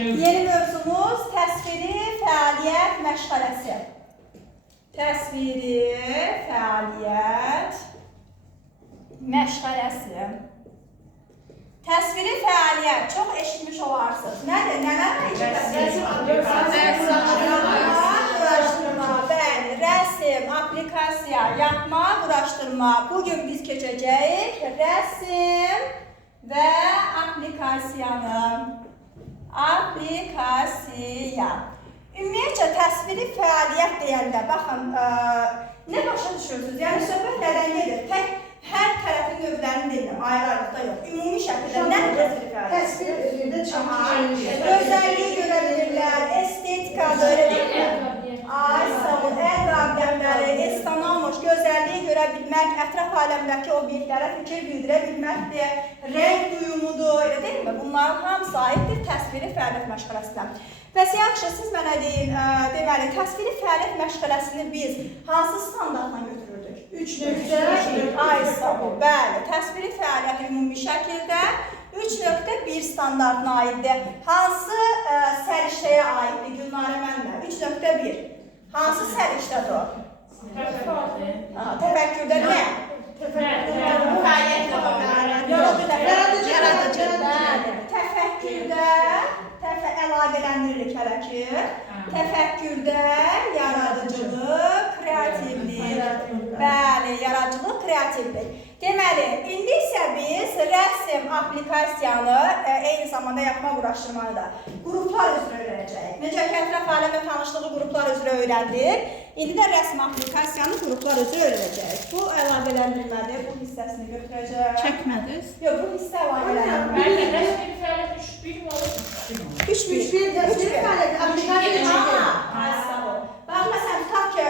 Yeni mövzumuz təsviri fəaliyyət məşğələsi. Təsviri fəaliyyət məşğələsi. Təsviri fəaliyyət çox eşitmiş olarsınız. Nədir? Nələr quraşdırma, bəli, rəsm, aplikasiya, yapma, quraşdırma. Bugün biz keçəcəyik rəsm və aplikasiyanı. Aplikasiya. Ümumiyyətcə təsviri fəaliyyət deyəndə, baxın, nə başa düşürsünüz? Yəni, söhbət nədən gedir? Tək hər tərəfin növlərini deyiləm, ayrı-ayrılıqda yox. Ümumi şəkildə nə təsviri fəaliyyət? Təsvir Gözəlliyi görə bilirlər, estetikada, öyle deyil mi? Ay, sağ ol, əl qabiliyyətləri, estanomuş, gözəlliyi görə bilmək, ətraf aləmdəki obyektlərə fikir bildirə bilməkdir, rəng duyumudur, öyle deyil mi? Bunların hamısı aiddir təsviri fəaliyyət məşğələsinə. Bəs yaxşı, siz mənə deyin, deməli, təsviri fəaliyyət məşğələsini biz hansı standartla götürürdük? 3.1. Ay, sağ ol, bəli, təsviri fəaliyyət ümumi şəkildə 3.1 standartına aiddir. Hansı səriştəyə aiddir Gülnarə mənlə? 3.1. Hansı sərişdədir o? Təfəkkürdə nə? Yaradıcı. Təfəkkürdə əlaqələndiririk hələ ki. Təfəkkürdə yaradıcılıq, kreativlik. Bəli, yaradıcılıq, kreativlik. Deməli, indi isə biz rəsm aplikasiyanı, eyni zamanda yapma quraşdırmanı da qruplar üzrə öyrənəcəyik. Necə ki, ətraf aləmlə tanışlığı qruplar üzrə öyrəndik. İndi də rəsm aplikasiyanı qruplar üzrə öyrənəcəyik. Bu əlaqələndirmədir, bu hissəsini götürəcək. Çəkmədiniz? Yox, bu hissə əlaqələndirmədir. 3.1 Bax, məsələn, tutaq ki,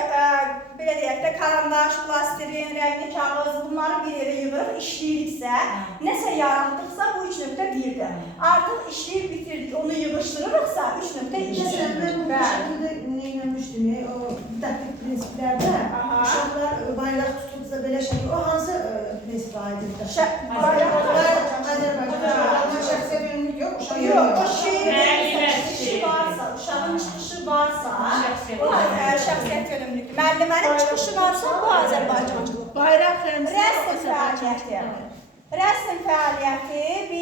belə deyək də, karandaş, plastilin, rəngli kağız, bunları bir yerə yığırıq, işləyiriksə, nəsə yaratdıqsa, bu 3.1-dir. Artıq işləyib bitirdik, onu yığışdırırıqsa, 3.2-dir. Məsələn, mən bu şəkildə neynəmişdim, o didaktik prinsiplərdə, uşaqlar bayraq tutulsa belə şəkil, o hansı prinsip aiddir? Bayraq Azərbaycan, şəxsiyyət yönlük yox, uşaq yönlük yox. O çıxışı varsa, uşağın çıxışı varsa, bu şəxsiyyət yönümlüdür. Müəllimənin çıxışı varsa, bu Azərbaycancılıq. Bayraq Rəsm fəaliyyəti. Rəsm fəaliyyəti 1,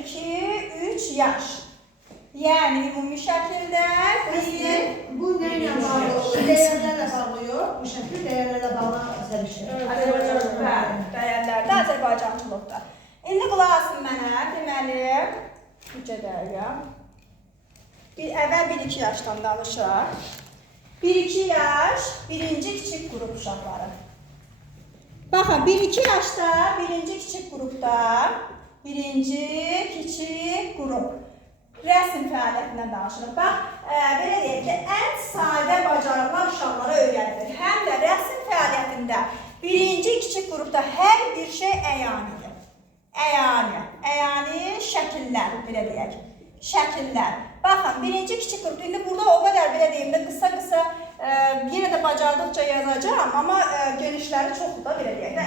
2, 3 yaş. Yəni, ümumi şəkildə bu nə ilə bağlı olur? Dəyərlərlə bağlı yox, bu şəkil dəyərlərlə bağlı sərişdir. Dəyərlərdə Azərbaycancılıqda. İndi qulaq asın mənə, deməli, əvvəl 1-2 yaşdan danışaq. 1-2 yaş, birinci kiçik qrup uşaqları. Baxın, 1-2 yaşda, birinci kiçik qrupda, birinci kiçik qrup. Rəsm fəaliyyətindən danışırıq. Bax, belə deyək ki, ən sadə bacarıqlar uşaqlara öyrədilir. Həm də rəsm fəaliyyətində birinci kiçik qrupda hər bir şey əyanidir. Əyani şəkillər, belə deyək. Şəkillər. Baxın, birinci kiçik qrupda, indi burada o qədər belə deyim də, qısa-qısa yenə də bacardıqca yazacağım, amma genişləri çoxdur da, belə deyək də,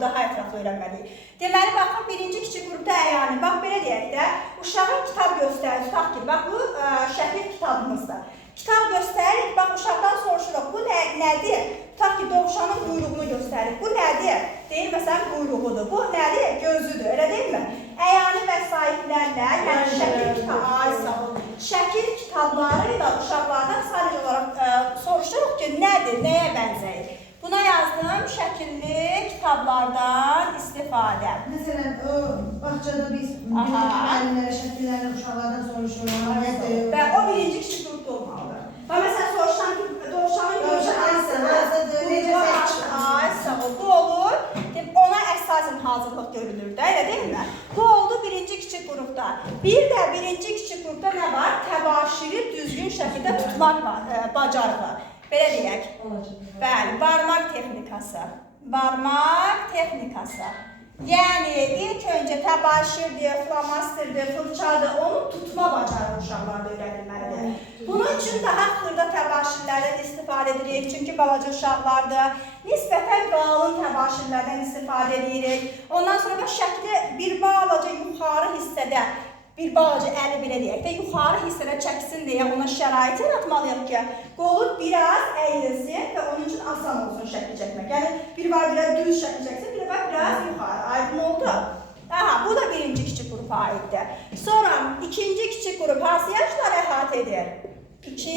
daha ətraflı öyrənməliyik. Deməli, baxın, birinci kiçik qrupda əyani, bax, belə deyək də, uşağa kitab göstərir, tutaq ki, bax, bu şəkil kitabımızdır. Kitab göstəririk, bax, uşaqdan soruşuruq, bu nədir? Tutaq ki, dovşanın quyruğunu göstərir, bu nədir? Deyir, məsələn, quyruğudur, bu nədir? Gözüdür, elə deyilmi? Əyani vəsaitlərlə, yəni şəkil kitabları ilə uşaqlardan sadəcə olaraq soruşuruq ki, nədir, nəyə bənzəyir? Buna yazdım, şəkilli kitablardan istifadə. Məsələn, bağçada biz müəllimlərə şəkillərlə uşaqlardan soruşuruq, nədir? Və o birinci kiçik qrupda olmalıdır. Və məsələn, soruşan ki, dovşanın görüşü bu olur, ona əsasən hazırlıq görülür də, elə deyil mi? Bu oldu birinci kiçik qrupda. Bir də birinci kiçik qrupda nə var? Təbaşiri düzgün şəkildə tutmaq bacarığı. Belə deyək. Bəli, barmaq texnikası. Barmaq texnikası. Yəni, ilk öncə təbaşirdir, flomasterdir, fırçadır, onu tutma bacarığı uşaqlarda öyrədilməlidir. Bunun üçün daha xırda təbaşirlərdən istifadə edirik, çünki balaca uşaqlardır. Nisbətən qalın təbaşirlərdən istifadə edirik. Ondan sonra şəkli bir balaca yuxarı hissədə bir balaca əli belə deyək də yuxarı hissədə çəksin deyə ona şərait yaratmalıyıq ki, qolu biraz əyilsin və onun üçün asan olsun şəkli çəkmək. Yəni bir var biraz düz şəkli çəksin, bir var biraz yuxarı. Aydın oldu. Aha, bu da birinci kiçik qrupa aiddir. Sonra ikinci kiçik qrup hansı yaşlar əhatə edir? 2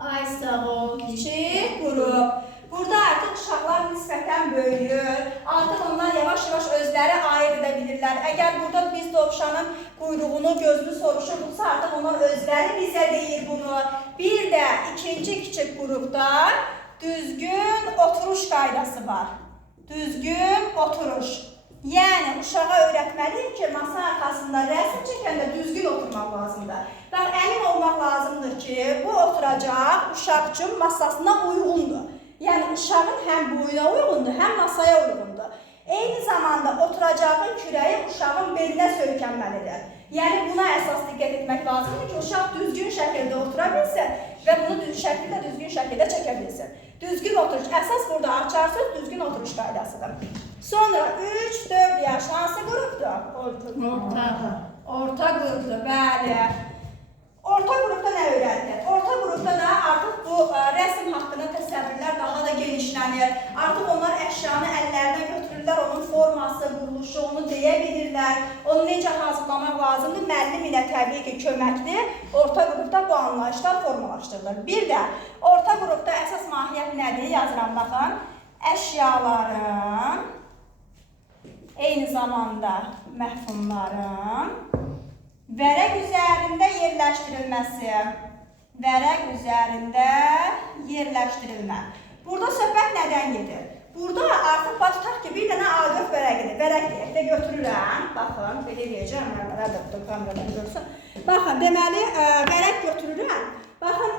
ay sağ ol, kiçik qrup. Burada artıq uşaqlar nisbətən böyüyür. Artıq onlar yavaş-yavaş özləri ayırt edə bilirlər. Əgər burada biz dovşanın quyruğunu, gözünü soruşurduqsa, artıq onlar özləri bizə deyir bunu. Bir də ikinci kiçik qrupda düzgün oturuş qaydası var. Düzgün oturuş. Yəni, uşağa öyrətməliyik ki, masa arxasında rəsm çəkəndə düzgün oturmaq lazımdır. Bax, əmin olmaq lazımdır ki, bu oturacaq uşaq üçün masasına uyğundur. Yəni, uşağın həm boyuna uyğundur, həm masaya uyğundur. Eyni zamanda oturacağın kürəyi uşağın belinə söykənməlidir. Yəni, buna əsas diqqət etmək lazımdır ki, uşaq düzgün şəkildə otura bilsin və bunu düzgün şəkildə çəkə bilsin. Düzgün oturuş, əsas burada açar söz düzgün oturuş qaydasıdır. Sonra 3-4 yaş hansı qrupdur? Orta qrupdur, bəli. Orta qrupda nə öyrədilir? Orta qrupda da artıq bu rəsm haqqında təsəvvürlər daha da genişlənir. Artıq onlar əşyanı əllərinə götürürlər, onun forması, quruluşu, onu deyə bilirlər. Onu necə hazırlamaq lazımdır? Müəllim ilə təbii ki, köməkli. Orta qrupda bu anlayışlar formalaşdırılır. Bir də orta qrupda əsas mahiyyət nədir? Yazıram, baxın. Əşyaların, eyni zamanda məfhumların vərəq üzərində yerləşdirilməsi. Vərəq üzərində yerləşdirilmə. Burada söhbət nədən gedir? Burada artıq tutaq ki, bir dənə A4 vərəqidir. Vərəq deyək də götürürəm. Baxın, belə deyəcəm, mənələr də tutur, kameradan görsün. Baxın, deməli, vərəq götürürəm. Baxın,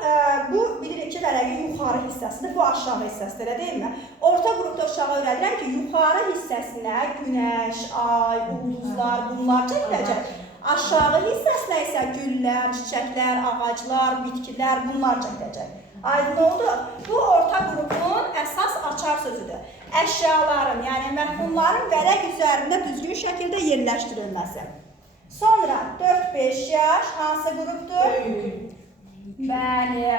bu bilirik ki, vərəqin yuxarı hissəsidir, bu aşağı hissəsidir, elə deyilmi? Orta qrupda uşağa öyrədirəm ki, yuxarı hissəsinə günəş, ay, ulduzlar, bunlar çəkiləcək. Aşağı hissəsinə isə güllər, çiçəklər, ağaclar, bitkilər, bunlar çəkiləcək. Aydın oldu? Bu orta qrupun əsas açar sözüdür. Əşyaların, yəni məfhumların vərəq üzərində düzgün şəkildə yerləşdirilməsi. Sonra 4-5 yaş hansı qrupdur? Bəli,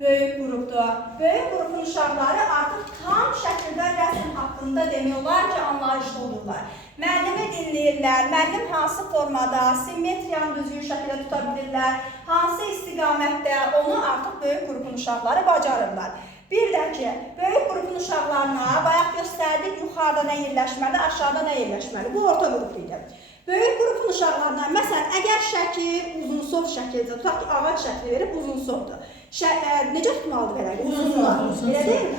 böyük qrupdur. Böyük qrupun uşaqları artıq tam şəkildə rəsm haqqında demək olar ki, anlayışlı olurlar. Müəllimi dinləyirlər, müəllim hansı formada, simmetriyanı düzgün şəkildə tuta bilirlər, hansı istiqamətdə, onu artıq böyük qrupun uşaqları bacarırlar. Bir də ki, böyük qrupun uşaqlarına bayaq göstərdik, yuxarıda nə yerləşməli, aşağıda nə yerləşməli. Bu orta qrup idi. Böyük qrupun uşaqlarına, məsələn, əgər şəkil uzunsov şəkildə, tutaq ki, ağac şəkli verib uzunsovdur. Necə tutmalıdır belə? Uzunlar, elə deyilmi?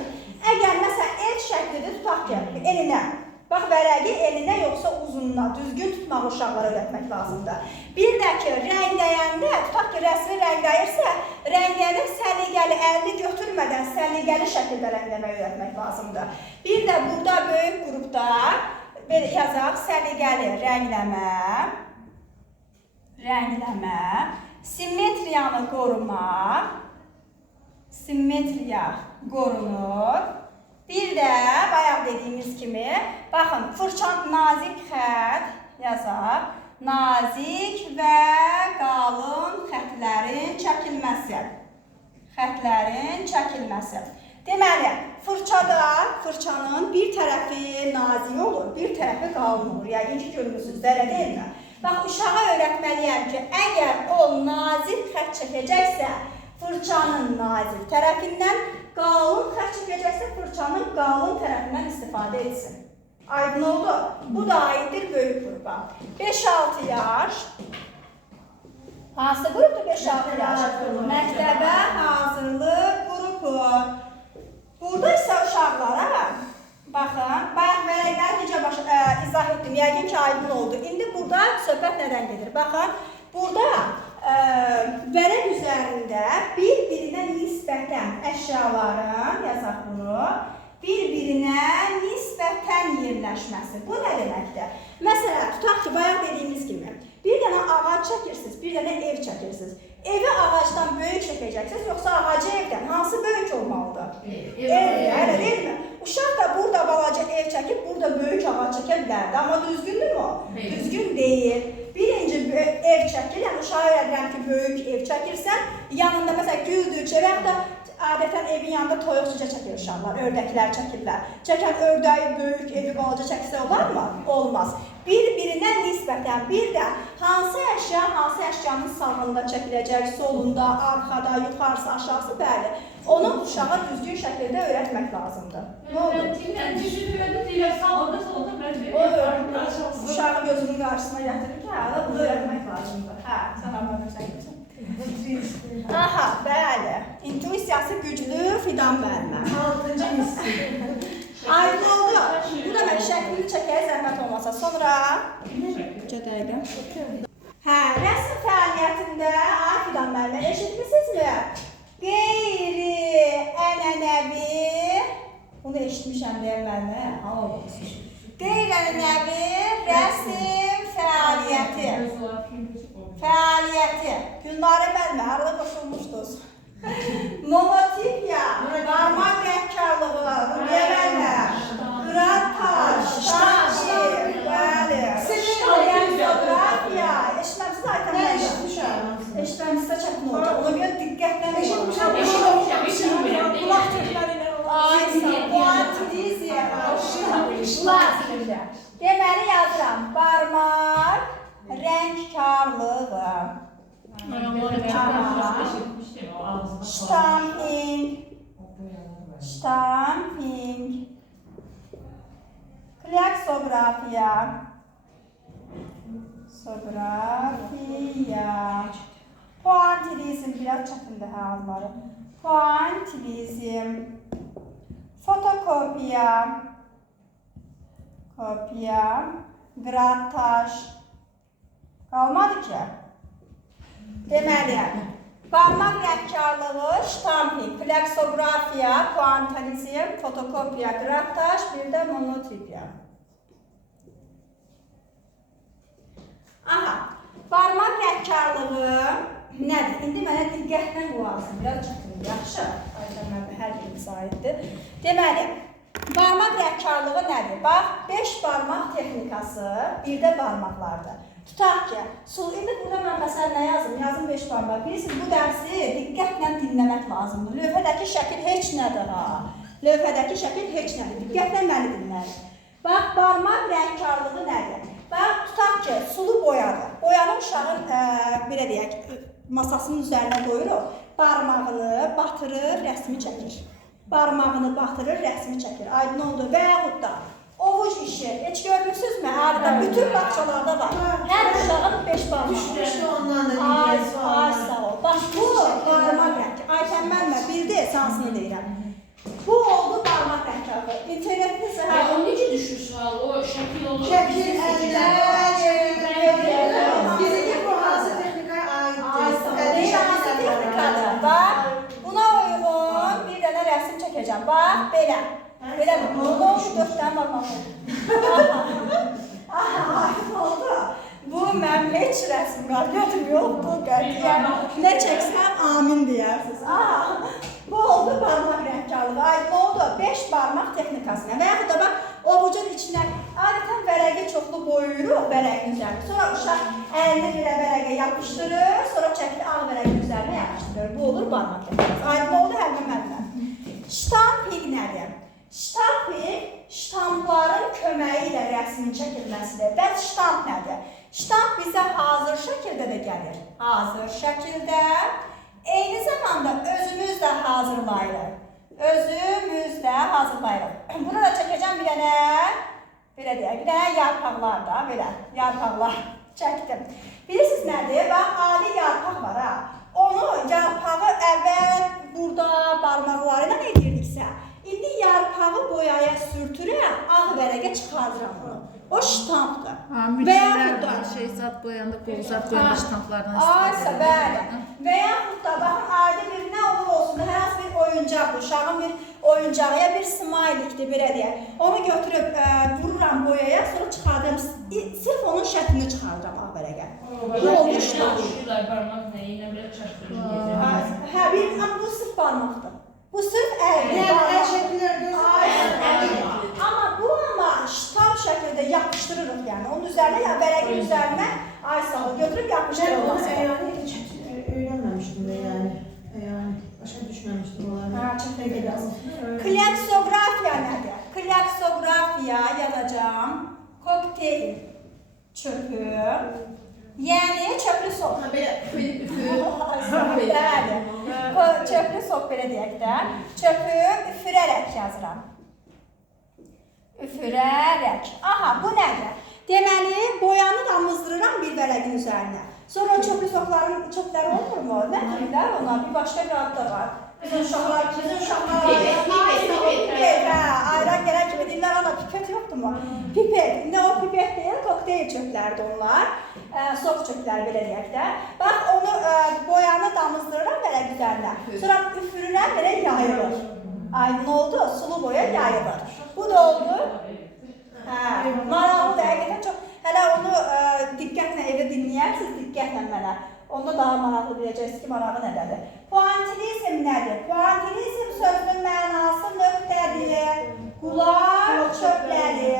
Əgər, məsələn, el şəklidir, tutaq ki, elinə. Bax, vərəqi elinə yoxsa uzununa, düzgün tutmaq uşaqlara öyrətmək lazımdır. Bir də ki, rəngləyəndə, tutaq ki, rəsmi rəngləyirsə, rəngləyəndə səliqəli əlini götürmədən səliqəli şəkildə rəngləmək öyrətmək lazımdır. Bir də burada böyük qrupda belə yazaq, səliqəli rəngləmə, simmetriyanı qorumaq, simmetriya qorunur. Bir də, bayaq dediyimiz kimi, baxın, fırçan nazik xət yazaq, nazik və qalın xətlərin çəkilməsi. Xətlərin çəkilməsi. Deməli, fırçada, fırçanın bir tərəfi nazik olur, bir tərəfi qalın olur. Yəqin ki, görmürsünüz, elə deyilmi? Bax, uşağa öyrətməliyəm ki, əgər o nazik xət çəkəcəksə, fırçanın nazik tərəfindən, qalın xət çəkəcəksə, fırçanın qalın tərəfindən istifadə etsin. Aydın oldu? Bu da aiddir böyük qrupa. 5-6 yaş. Hansı qrupdur 5-6 yaş? Məktəbə hazırlıq qrupu. Burada isə uşaqlara, baxın, bayaq vərəqləri necə izah etdim, yəqin ki, aydın oldu. İndi burada söhbət nədən gedir? Baxın, burada vərəq üzərində bir-birinə nisbətən əşyaların, yazaq bunu, bir-birinə nisbətən yerləşməsi. Bu nə deməkdir? Məsələn, tutaq ki, bayaq dediyimiz kimi, bir dənə ağac çəkirsiniz, bir dənə ev çəkirsiniz. Evi ağacdan böyük çəkəcəksiniz, yoxsa ağacı evdən hansı böyük olmalıdır? Ev, elə deyilmi? Uşaq da burada balaca ev çəkib, burada böyük ağac çəkə bilərdi, amma düzgündür mü? Düzgün deyil. Birinci ev çəkir, yəni uşağı öyrədirəm ki, böyük ev çəkirsən, yanında məsələn güldürcə və ya da adətən evin yanında toyuq-cücə çəkir uşaqlar, ördəklər çəkirlər. Çəkən ördəyi böyük evi balaca çəksə olarmı? Olmaz. Bir-birinə nisbətən bir də hansı əşyanın sağında çəkiləcək, solunda, arxada, yuxarısı, aşağısı, bəli. Onu uşağa düzgün şəkildə öyrətmək lazımdır. Nə oldu? Uşağı gözünün qarşısına gətirir ki, bunu öyrətmək lazımdır. Hə, sən anladın. Aha, bəli. İntuisiyası güclü Fidan müəllimə. 6-cı hissi. Aydın oldu. Bu da mən şəklini çəkəyə zəhmət olmasa. Sonra... Gecə dəqiqə. Hə, rəsm fəaliyyətində Fidan müəllimə eşitmisinizmi? Qeyri-ənənəvi... Bunu eşitmişəm deyə müəllimə. Qeyri-ənənəvi rəsm fəaliyyəti. Günləri müəllimə, arada qoşulmuşdunuz. Monotipiya, barmaq rəngkarlığı, Rubiyə müəllimə, qırat-taş, ştampil, bəli. Fotografiya, eşitməmsiz Aytan müəllimə. Eşitməmsizdə çətin olacaq, ona görə diqqətlə eşitmişəm. Qulaq çəkləri ilə olacaq. Poantiliziya, deməli yazıram, barmaq rəngkarlığı. Ştamping, kleksografiya, poantilizm, biraz çətindir hə adları, poantilizm, fotokopiya, qırat-taş, qalmadı ki. Deməli, barmaq rəngkarlığı, ştamping, kleksografiya, poantalizm, fotokopiya, qırat-taş, bir də monotipiya. Aha, barmaq rəngkarlığı nədir? İndi mənə diqqətlə qulaq asın, biraz çətindir, yaxşı? Ayşən müəllimə hər birimiz aiddir. Deməli, barmaq rəngkarlığı nədir? Bax, 5 barmaq texnikası, bir də barmaqlardır. Tutaq ki, indi burada mən məsələn nə yazım? Yazım 5 barmaq. Bilirsiniz, bu dərsi diqqətlə dinləmək lazımdır. Lövhədəki şəkil heç nədir ha? Lövhədəki şəkil heç nədir? Diqqətlə məni dinləyin. Bax, barmaq rəngkarlığı nədir? Bax, tutaq ki, sulu boyadır. Boyanı uşağın, belə deyək, masasının üzərinə qoyuruq. Barmağını batırır, rəsmi çəkir. Barmağını batırır, rəsmi çəkir. Aydın oldu və yaxud da ovuc işi. Heç görmürsünüzmü? Harada? Bütün bağçalarda var. Hər uşağın 5 barmaq. Düşmüşdü ondan da. Ay, sağ ol. Bax, bu barmaq rəngi. Ayşən müəllimə, bildi, esansını deyirəm. Bu oldu barmaq rəngkarlığı. İnternetiniz Ya o necə düşür sual? O şəkil olur. Şəkil Bizimki bu hansı texnikaya aiddir? Hansı texnikadır? Bax, buna uyğun bir dənə rəsm çəkəcəm. Bax, belə. Belə mi? Oldu, 4 dənə barmaq oldu. Aha, oldu. Bu, mənim heç rəsm qabiliyyətim yoxdur, qətiyyən. Nə çəksəm, amin deyərsiniz. Aha, bu oldu barmaq rəngkarlığı. Aydın oldu, 5 barmaq texnikasına. Və yaxud da bax, ovucun içinə adətən vərəqi çoxlu boyuyuruq vərəqin üzərinə. Sonra uşaq əlini belə vərəqə yapışdırır, sonra çəkili ağ vərəqin üzərinə yapışdırır. Bu olur barmaq texnikası. Aydın oldu, Həlimə müəllimə. Ştamping nədir? Ştamping, ştampların köməyi ilə rəsmin çəkilməsidir. Bəs ştamp nədir? Ştamp bizə hazır şəkildə də gəlir. Hazır şəkildə, eyni zamanda özümüz də hazırlayırıq. Burada çəkəcəm bir dənə, belə deyək, bir dənə yarpaqlar da, belə, yarpaqlar çəkdim. Bilirsiniz nədir? Bax, adi yarpaq var ha. Onu, yarpağı əvvəl burada barmaqları ilə ediriksə, indi yarpağı boyaya sürtürəm, ağ vərəqə çıxardıram onu. O ştampdır. Və yaxud da zat boyanda, qolzat boyanda ştamplardan istifadə edir. Və yaxud da baxın, adi bir nə olur olsun, hər hansı bir oyuncaqdır, uşağın bir oyuncağıya bir smailikdir, belə deyək. Onu götürüb vururam boyaya, sonra çıxardıram, sırf onun şəklini çıxardıram ağ vərəqə. Bu oldu ştamp. Hə, bu sırf barmaqdır. Bu sırf əldir. Amma bu ştamp şəkildə yapışdırırıq yəni. Onun üzərinə, ya vərəqin üzərinə Ay sağ ol, götürüb Ben yapışdırılması. onu əyani heç öyrənməmişdim də yəni. Yəni başa düşməmişdim onları. Ha, çok iyi biliyorsun. Kleksografiya nədir? Kleksografiya yazacağım. Kokteyl çöpü. Yəni çöplü sok. Bəli. Çöplü sok belə deyək də. Çöpü üfürərək yazıram. Üfürərək. Aha, bu nədir? Deməli, boyanı damızdırıram bir vərəqin üzərinə. Sonra o çöplü çöpləri olmurmu? Nə deyirlər ona? Bir başqa bir adı da var. Bizim uşaqlar ayran gələn kimi deyirlər, ana pipet yoxdur mu? Pipet. İndi o pipet deyil, kokteyl çöplərdir onlar. Sok çöpləri belə deyək də. Bax, onu boyanı damızdırıram vərəq üzərinə. Sonra üfürürəm, belə yayılır. Aydın oldu, sulu boya yayılır. Bu da oldu. Maraqlı da, həqiqətən çox. Hələ onu diqqətlə evdə dinləyərsiniz, diqqətlə mənə. Onda daha maraqlı biləcəksiniz ki, marağı nədədir. Puantilizm nədir? Puantilizm sözünün mənası nöqtədir. Qulaq çöpləri.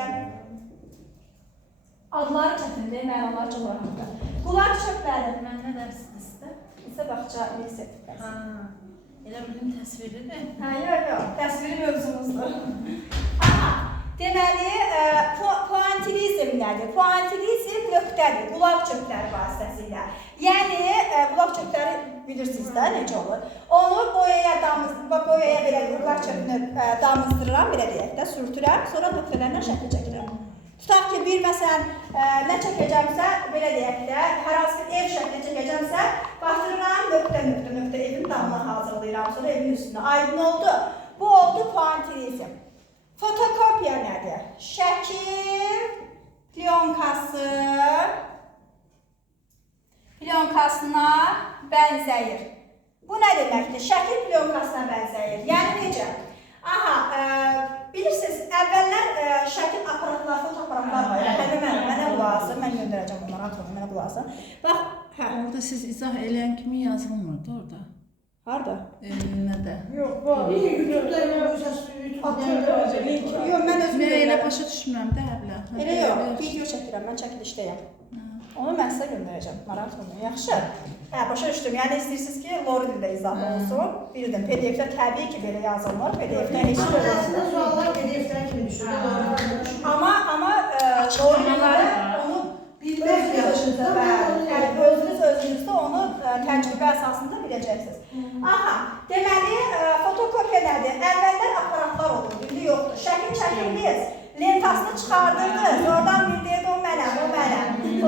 Adları çətindir, mənaları çox rahatdır. Qulaq çöpləri. Mən nə dərsinizdə? İsə baxça universitetdə. Elə bilin təsviridir. Yox, təsviri mövzumuzdur. Aha, deməli, puantilizm nədir? Puantilizm nöqtədir, qulaq çöpləri vasitəsilə. Yəni, qulaq çöpləri bilirsiniz də necə olur. Onu boyaya belə qulaq çöpünü damızdırıram, belə deyək də, sürtürəm, sonra nöqtələrlə şəkil çəkirəm. Tutaq ki, bir məsələn, nə çəkəcəmsə, belə deyək də, hər hansı bir ev şəkli çəkəcəmsə, batırıram, nöqtə, evin damına hazırlayıram, sonra evin üstünə. Aydın oldu. Bu oldu puantilizm. Fotokopiya nədir? Şəkil plonkasına bənzəyir. Bu nə deməkdir? Şəkil plonkasına bənzəyir. Yəni necə? Aha, bilirsiniz, əvvəllər şəkil aparatlar, fotoaparatlar var. Mənə qulaq asın, mən göndərəcəm onları, atılın, mənə qulaq asın. Bax, Orada siz izah eləyən kimi yazılmırdı orada. harada? Nədə? Yox, var. YouTube'da mən Yox, mən özüm Mən elə başa düşmürəm də həblə. Elə yox, video çəkirəm, mən çəkilişdəyəm. Onu mən sizə göndərəcəm, maraqlıdır. Yaxşı. Başa düşdüm. Yəni istəyirsiniz ki, Lori dildə izah olsun. Bildim, PDF-də təbii ki, belə yazılmır. PDF-də heç bir Əslində suallar PDF-dən kimi düşür. Amma Lori dildə onu özünüzdə onu təcrübə əsasında biləcəksiniz. Aha, deməli, fotokopiya nədir? Əvvəllər aparatlar olurdu, indi yoxdur. Şəkil çəkirdiniz, lentasını çıxardırdınız, oradan bildirdi o mənəm,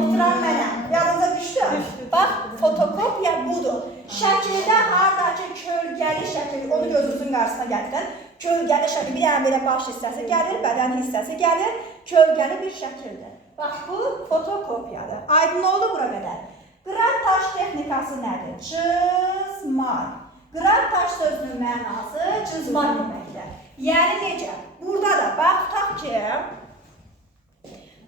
oturan mənəm. Yanınıza düşdü. Bax, fotokopiya budur. Şəkildə haradakı kölgəli şəkil, onu gözünüzün qarşısına gətirin. Kölgəli şəkil, bir dənə belə baş hissəsi gəlir, bədən hissəsi gəlir, kölgəli bir şəkildir. Bax, bu fotokopiyadır. Aydın oldu bura qədər. Qırat-taş texnikası nədir? Cızmaq. Qırat-taş sözünün mənası cızmaq deməkdir. Yəni necə? Burada da, bax, tutaq ki,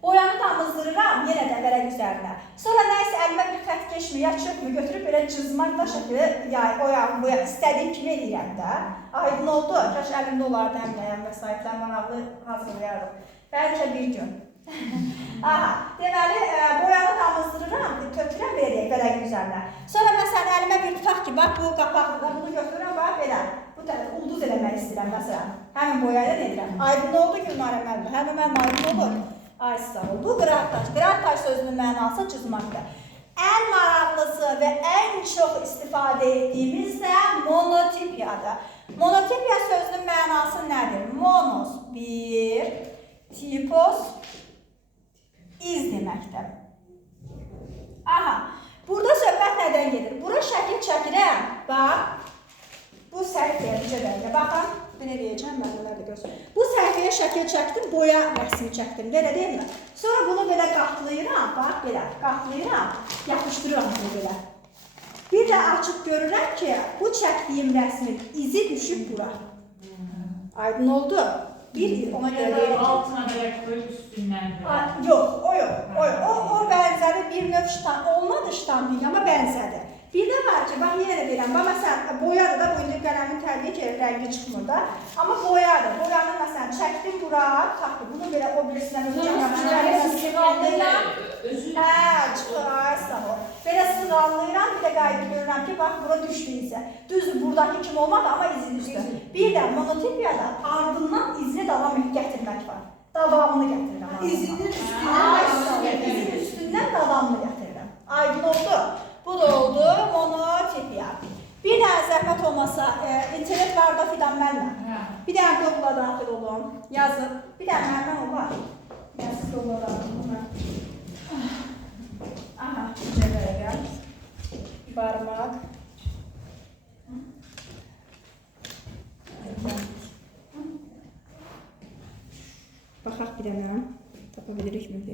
boyanı damızdırıram yenə də vərəq üzərinə. Sonra nəysə əlimə bir xət keçmi, ya çöpmü götürüb belə cızmaqla şəkili, o istədiyim kimi eləyirəm də. Aydın oldu. Kaş əlimdə olardı həmləyəm və sahiblər maraqlı hazırlayardım. Bəlkə bir gün. Aha, deməli, boyanı damızdırıram, tökürəm belə deyək vərəqin üzərinə. Sonra məsələn, əlimə bir tutaq ki, bax, bu qapaqlıqda bunu götürürəm, bax, belə. Bu tərəf ulduz eləmək istəyirəm, məsələn. Həmin boyayla edirəm. Aydın oldu Gülnarə müəllimə, həmin mənim aydın olur. Ay sağ ol. Bu qırat-taş. Qırat-taş sözünün mənası cızmaqdır. Ən maraqlısı və ən çox istifadə etdiyimiz də monotipiyadır. Monotipiya sözünün mənası nədir? Monos, bir, tipos, iz deməkdir. Aha, burada söhbət nədən gedir? Bura şəkil çəkirəm. Bax, bu səhifəyə necə dəqiqə. Baxın, belə deyəcəm, mən nələrdə görsün. Bu səhifəyə şəkil çəkdim, boya rəsmi çəkdim, belə deyilmi? Sonra bunu belə qatlayıram, bax, belə qatlayıram, yapışdırıram bunu belə. Bir də açıb görürəm ki, bu çəkdiyim rəsmin izi düşüb bura. Aydın oldu? Bir, ona görə deyilir ki... Altına belə qoyub üstündən. Yox, o yox. O bənzəri bir növ ştan, olmadı ştamping, amma bənzədir. Bir də var ki, bax, yenə də deyirəm, bax, məsələn, boyadır da, bu indi qələmin təbii ki, rəngi çıxmır da. Amma boyadır, boyanı məsələn, çəkdim bura, taxdı, bunu belə o birisindən öncə yapışdırıram. özü. Çıxır, ay sağ ol. Belə sığallayıram, bir də qayıdıb görürəm ki, bax, bura düşdü izə. Düzdür, buradakı kimi olmadı, amma izin üstə. Bir də monotipiyada ardından izni davam gətirmək var. Davamını gətirirəm. İzinin Ay üstündən sağ ol, izin üstündən davamını gətirirəm. Aydın oldu. Bu da oldu monotipiya. Bir dənə zəhmət olmasa, internet var da Fidan mənlə. Bir dənə Google-a daxil olun, yazın. Bir dənə məndən olar. Yəni siz Google-a daxil olun. Aha, necə gəl. Barmaq. Baxaq bir dənə. Tapa bilirikmi?